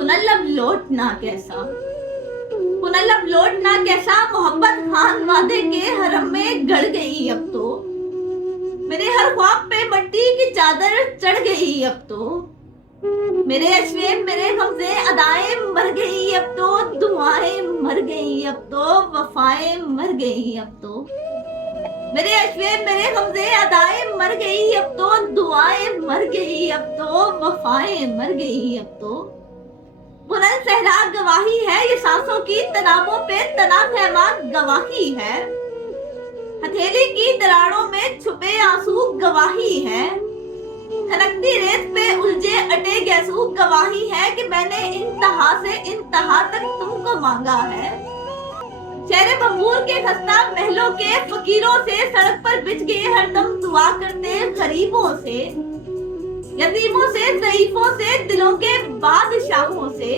पुनर्लब लौटना कैसा, पुनर्लब लौटना कैसा, मोहब्बत खान वादे के हरम में गड़ गई अब तो, मेरे हर ख्वाब पे मट्टी की चादर चढ़ गई अब तो, मेरे अश्वे मेरे गमज़े अदाएं मर गई अब तो, दुआएं मर गई अब तो, वफाएं मर गई अब तो, मेरे अश्वे मेरे गमज़े अदाएं मर गई अब तो, दुआएं मर गई अब तो, वफाएं मर गई अब तो। बुलंद सहरा गवाही है, ये सांसों की तनावों पे तना फहमा गवाही है, हथेली की दरारों में छुपे आंसू गवाही है, खनकती रेत पे उलझे अटे गैसू गवाही है कि मैंने इंतहा से इंतहा तक तुमको मांगा है। शहरे बंबूर के खस्ता महलों के फकीरों से सड़क पर बिछ गए हरदम दुआ करते गरीबों से, यतीमों से, ज़ईफों से, दिलों के बादशाहों से,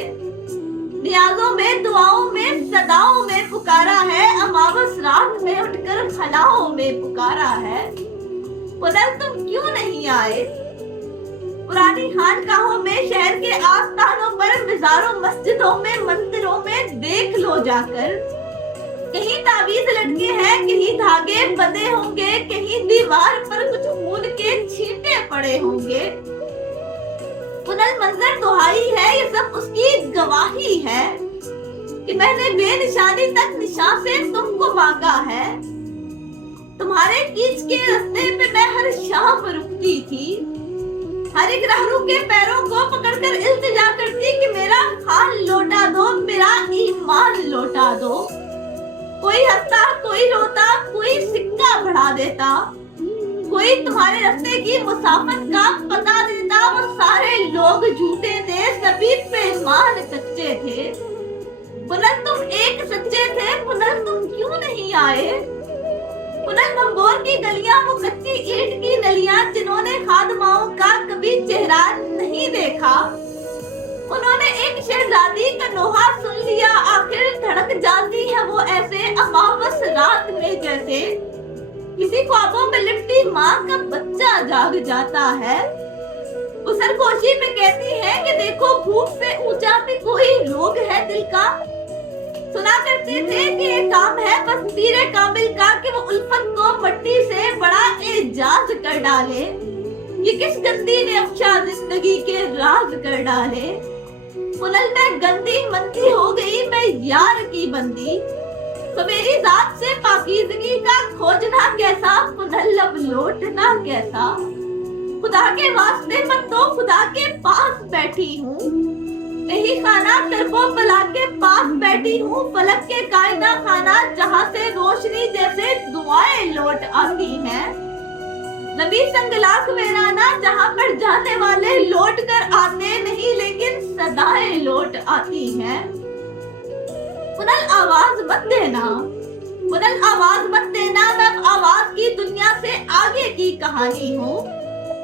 नियाजों में, दुआओं में, सदाओं में पुकारा है, अमावस रात में उठकर खलाओं में पुकारा है। पुनः तुम क्यों नहीं आए? पुरानी खानकाहों में, शहर के आस्थानों पर, मिज़ारों, मस्जिदों में, मंदिरों में देख लो जाकर, कहीं तावीज़ लटके हैं, कहीं धागे बंधे होंगे, कहीं दीवार पर कुछ खून के छींटे पड़े होंगे। पुनः मंजर दुहाई है, ये सब उसकी गवाही है कि मैंने बेनिशानी तक निशान से तुमको मांगा है। तुम्हारे कीच के रास्ते पे मैं हर शाम रुकती थी, हर एक राहरू के पैरों को पकड़कर इल्तिजा करती कि मेरा खान लौटा दो, मेरा ईमान लौटा दो। कोई हंसता, कोई रोता, कोई सिक्का बढ़ा देता, कोई तुम्हारे रास्ते की मुसाफत का पता देता। वो सारे लोग झूठे थे, सभी बेईमान सच्चे थे। पुनः तुम एक सच्चे थे, पुनः तुम क्यों नहीं आए? पुनः बंबोर की गलियां, वो कच्ची ईंट की नलियां, जिन्होंने खादमाओं का कभी चेहरा नहीं देखा, उन्होंने एक शहजादी का नोहा सुन लिया, आखिर धड़क जाती है वो ऐसे अमावस रात में जैसे किसी ख्वाबों में लिपटी माँ का बच्चा जाग जाता है। वो सरगोशी में कहती है कि देखो भूख से ऊंचा भी कोई रोग है दिल का। सुना करते थे कि ये काम है बस पीरे कामिल का कि वो उल्फत को मट्टी से बड़ा एजाज कर डाले। ये किस गंदी ने अफशा जिंदगी के राज कर डाले। पुनल मैं गंदी मंदी हो गई, मैं यार की बंदी, तो मेरी जात से पाकीज़गी का खोजना कैसा, पुनल लौटना कैसा। खुदा के वास्ते मत तो खुदा के पास बैठी हूँ, यही खाना तरफो बला के पास बैठी हूँ, फलक के कायदा खाना जहाँ से रोशनी जैसे दुआएं लौट आती हैं। नबी संगलाख वेराना जहाँ पर जाने वाले लौट कर आते नहीं लेकिन सदाएं लौट आती हैं। पुनल आवाज मत देना, पुनल आवाज मत देना, मैं आवाज की दुनिया से आगे की कहानी हूँ।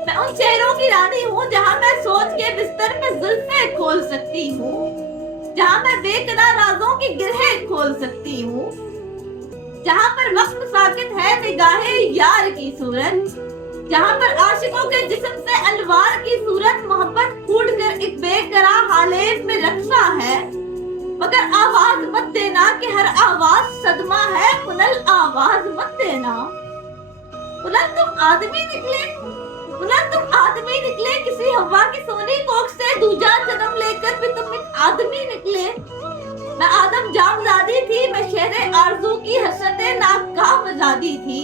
मैं उन शहरों की रानी हूँ जहाँ मैं सोच के बिस्तर में जुल्फे खोल सकती हूँ, जहाँ मैं बेकरार राजों की गिरहें खोल सकती हूँ, जहाँ पर वक्त साकित है निगाहे यार की सूरत, जहाँ पर आशिकों के जिस्म से अलवार की सूरत मोहब्बत फूट कर एक बेकरार हालेत में रक्षा है। मगर आवाज मत देना कि हर आवाज सदमा है, पुनल आवाज मत देना। पुनल तुम आदमी निकले, पुनल तुम आदमी निकले, किसी हवा की सोनी कोख से दूजा जन्म लेकर भी तुम एक आदमी निकले। मैं आदम जामजादी थी, मैं शहरे आरज़ू की हसरतें नाकाम आजादी थी,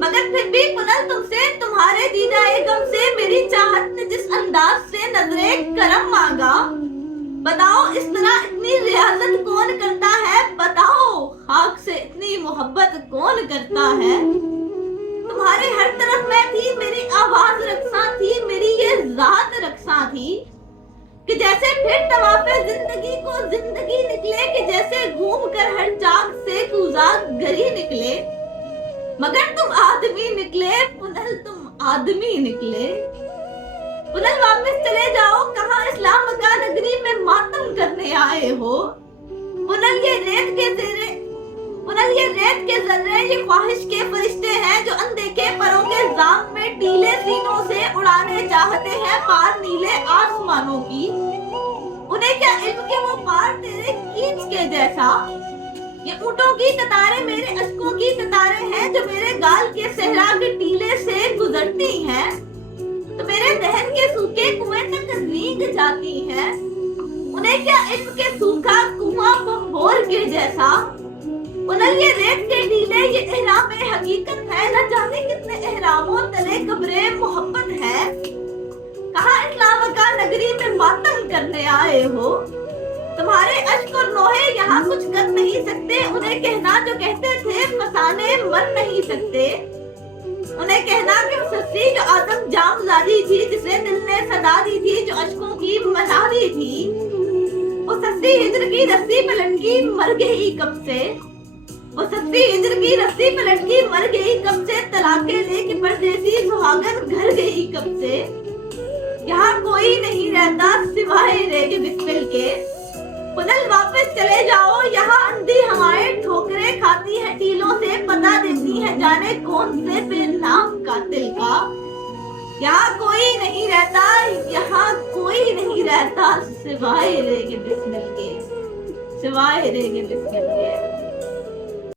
मगर फिर भी पुनल तुमसे तुम्हारे दीदाए गम से मेरी चाहत ने जिस अंदाज से नजरे करम मांगा। बताओ इस तरह इतनी रियाजत कौन करता है, बताओ खाक से इतनी मोहब्बत कौन करता है। तुम्हारे हर तरफ मैं थी, मेरी आवाज रक्सा थी, मेरी ये जात रक्सा थी कि जैसे फिर तवाफे जिंदगी को जिंदगी निकले, कि जैसे घूम कर हर चाक से कूजा गरी निकले। मगर तुम आदमी निकले, पुनल तुम आदमी निकले। पुनल वापस चले जाओ, कहाँ इस्लाम का नगरी में मातम करने आए हो। पुनल ये रेत के जर्रे, पुनल ये रेत के जर्रे, ये ख्वाहिश के फरिश्ते हैं जो अनदेखे परों के जाम में टीले सीनों से उड़ाने चाहते हैं पार नीले आसमानों की। उन्हें क्या इल्म के वो पार तेरे खींच के जैसा। ये ऊँटों की कतारें मेरे अश्कों की कतारें हैं जो मेरे गाल के सहरा के टीले से गुजरती हैं, तो मेरे दहन के सूखे कुएं तक रींग जाती हैं। उन्हें क्या इल्म के सूखा कुआं बम्बोर के जैसा। उनल ये रेत के टीले ये एहराम हकीकत है, न जाने कितने एहरामों तले कब्रे मोहब्बत है। कहाँ इस्लाम का नगरी में मातम करने आए हो, तुम्हारे अश्क और नोहे यहाँ कुछ कर नहीं सकते। उन्हें कहना जो कहते थे फसाने मर नहीं सकते। उन्हें कहना कि वो सस्ती जो आदम जामजादी थी, जिसे दिल ने सदा दी थी, जो अश्कों की मनारी थी, वो सस्ती हिजर की रस्सी पे लटकी मर गई कब से। वो सस्ती हिजर की रस्सी पे लटकी मर गई कब से। तलाके लेके परदेसी सुहागन घर गई कब से। यहाँ कोई नहीं रहता सिवाय रेगे बिस्मिल के। पुनल वापस चले जाओ, यहाँ अंधी हवाएं ठोकरें खाती है टीलों से, पता देती है जाने कौन से बेनाम कातिल का। यहाँ कोई नहीं रहता, यहाँ कोई नहीं रहता सिवाय रेगे बिस्मिल के, सिवाय रेगे बिस्मिल के।